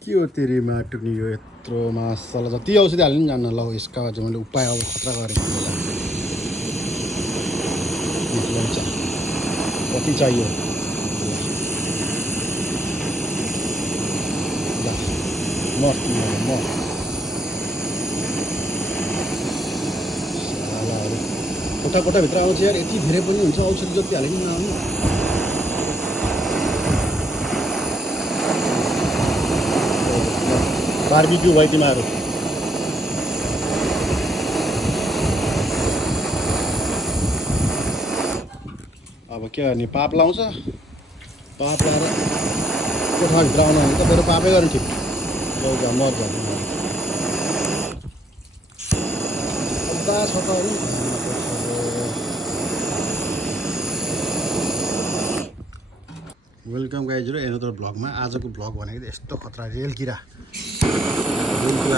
के हो तेरीमा टुक्ने यो यत्रो मासला जति औषधि हाल्नु पनि जान्न ल यसका चाहिँ मैले उपाय अब खतरा गरेको कति चाहियो म कोठा कोठाभित्र आउँछ यार यति धेरै पनि हुन्छ औषधि जति हाले पनि नआउनु बार्बिक्यू भयो तिमीहरू अब के गर्ने पाप लाउँछ पाप लाएर कोठाभित्र आउनु भने त बरु पापै गर्नु ठिक लौका मर्छ छ त वेलकम गाइजहरू एनदर भ्लगमा आजको भ्लग भनेको यस्तो खतरा रेलकिरा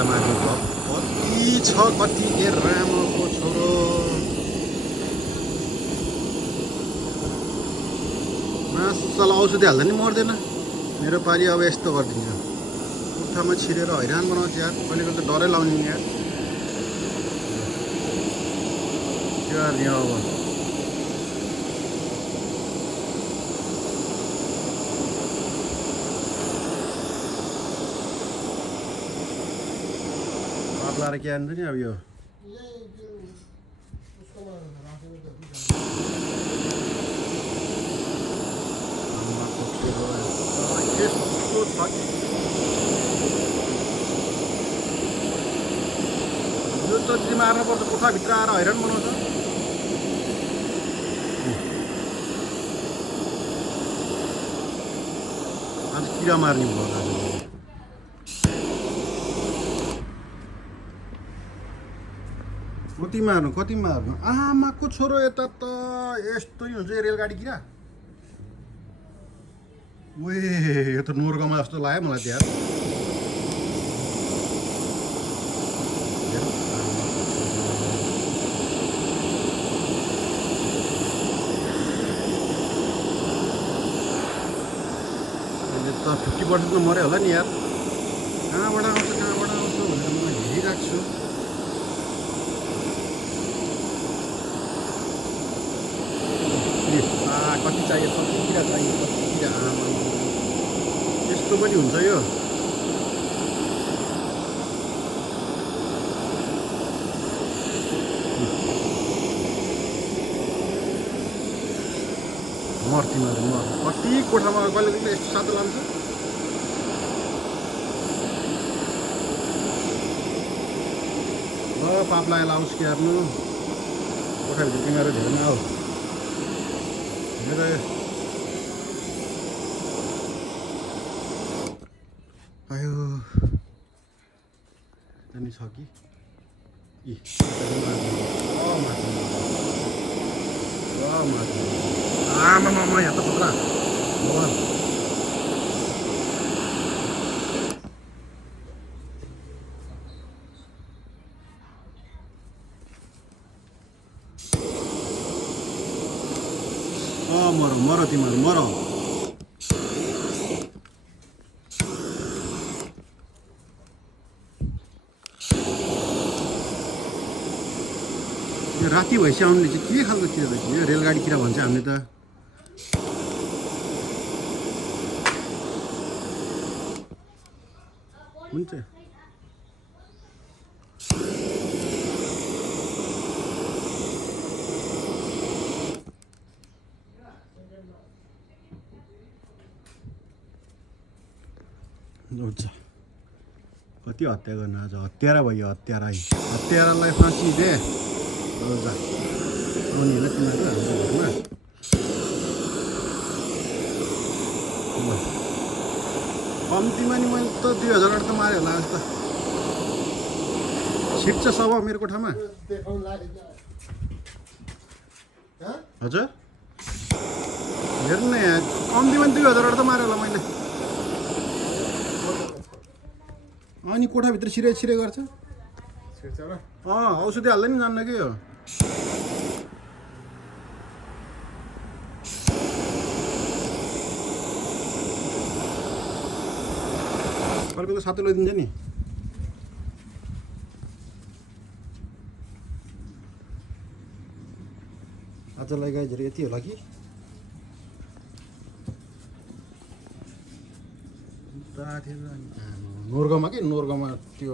मार्ने भ्लग कति छ कति ए रामको छोरो मासुलाई औषधि हाल्दा नि मर्दैन मेरो पालि अब यस्तो गरिदिन्छ कुट्ठामा छिरेर हैरान बनाउँछ यार कहिलेको त डरै लाउने नि यार के गर्ने अब लाएर के हान्छ नि अब यो यो चल्ती मार्नु पर्छ कोठाभित्र आएर हैरान बनाउँछ आज किरा मार्ने भयो आज कति मार्नु आमाको छोरो यता त यस्तो हुन्छ यो रेलगाडी किरा वे यो त नोरगाउँमा जस्तो लाग्यो मलाई त्यहाँ अहिले त 50% त मऱ्यो होला नि यार कहाँबाट आउँछ भनेर म हेरिरहेको छु कति चाहियो कति किरा चाहियो कति किरा आमा यस्तो पनि हुन्छ यो मर्तिमाहरू मर कति कोठामा कहिलेदेखि यस्तो सातो लान्छ ल पाप लागेर आओस् कि आफ्नो कोठाभित्र तिमीहरू धेरै आऊ आयो जाने छ कि आमामा यहाँ त खतरा मर तिमीहरू मर यो राति भइसक्यो आउनुले चाहिँ के खालको किरा रहेछ यो रेलगाडी किरा भन्छ हामीले त हुन्छ हुन्छ कति हत्या गर्न आज हत्यारा भयो हत्यारालाई फाँसी दे रोजा उनीहरूलाई तिमीहरू हाम्रो घरमा कम्तीमा नि मैले त 2000 त माऱ्यो होला आज त छिट्छ सब मेरो कोठामा हजुर हेर्नु न यहाँ कम्तीमा 2000 त माऱ्यो होला मैले अनि कोठाभित्र छिरे गर्छ औषधि हाल्दै नि जान्न कि यो अर्को त सातो लैदिन्छ नि आजलाई गाइजहरू यति होला कि नोर्गामा के नोर्गामा त्यो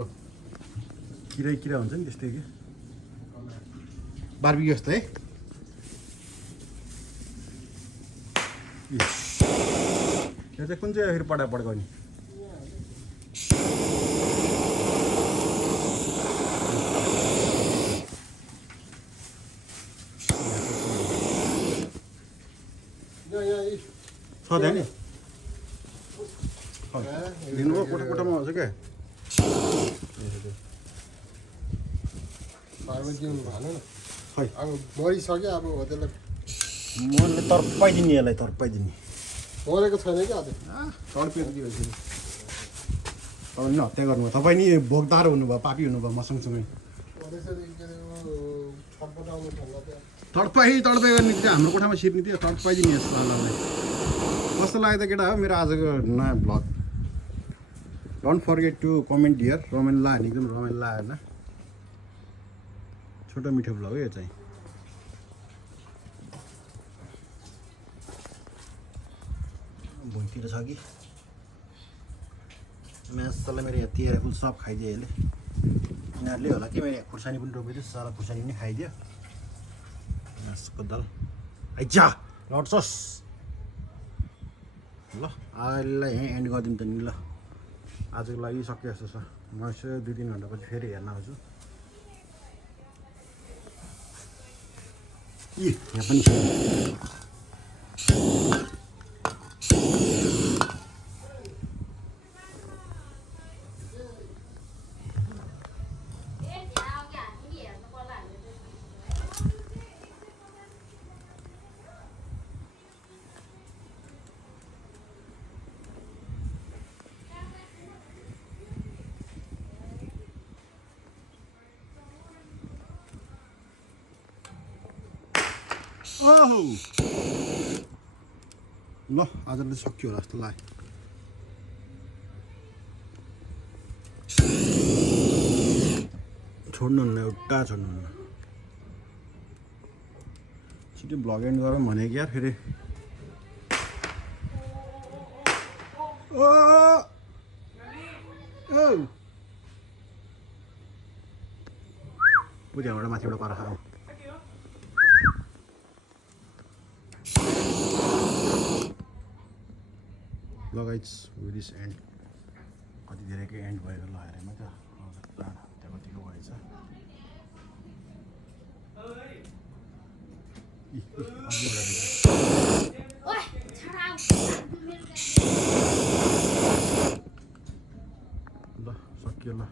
किरा हुन्छ नि त्यस्तै कि बार्बिक्यू जस्तो है यो चाहिँ कुन चाहिँ फेरि पड्काउने छ त्यहाँ नि दिनुभयो कोठामा आउँछ क्या खै अब मरिसक्यो अब हो त्यसलाई मनले तर्पाइदिने यसलाई तर्पाइदिने मरेको छैन क्या अझै तर्पिदियो तपाईँले हत्या गर्नुभयो तपाईँ नि भोगदार हुनुभयो पापी हुनुभयो म सँगसँगै तडपाई गर्ने थियो हाम्रो कोठामा छिर्ने थियो तडपाइदिने यस्तो लालाई कस्तो लाग्यो त केटा हो मेरो आजको नयाँ vlog don't forget to comment here रमेन्ला होइन एकदम रमेन्ला होइन छोटो मिठो भ्लग हो यो चाहिँ भुइँतिर छ कि म्यासलाई मेरो यहाँ तेह्र फुल सब खाइदियो यसले यिनीहरूले होला कि मेरो खुर्सानी पनि रोपिदियो सारा खुर्सानी पनि खाइदियो म्यासको दाल आइजा लड्छस् ल अहिले यहीँ एन्ड गरिदिउँ त नि ल आजको लागि सकियो जस्तो छ म यसो 2-3 घन्टापछि फेरि हेर्न आउँछु यहाँ पनि छ ओहो ल आजले सक्यो होला जस्तो लाग्यो छोड्नुहुन्न एउटा छोड्नुहुन्न छिटो भ्लग एन्ड गरौँ भनेको यार फेरि ओ पुऱ्याबाट माथिबाट पारा खाऊ लगाइट्स विथ दिस एन्ड कति धेरैकै एन्ड भएको ल हेरेमा त त्यहाँ कतिको भएछ ल सक्यो ल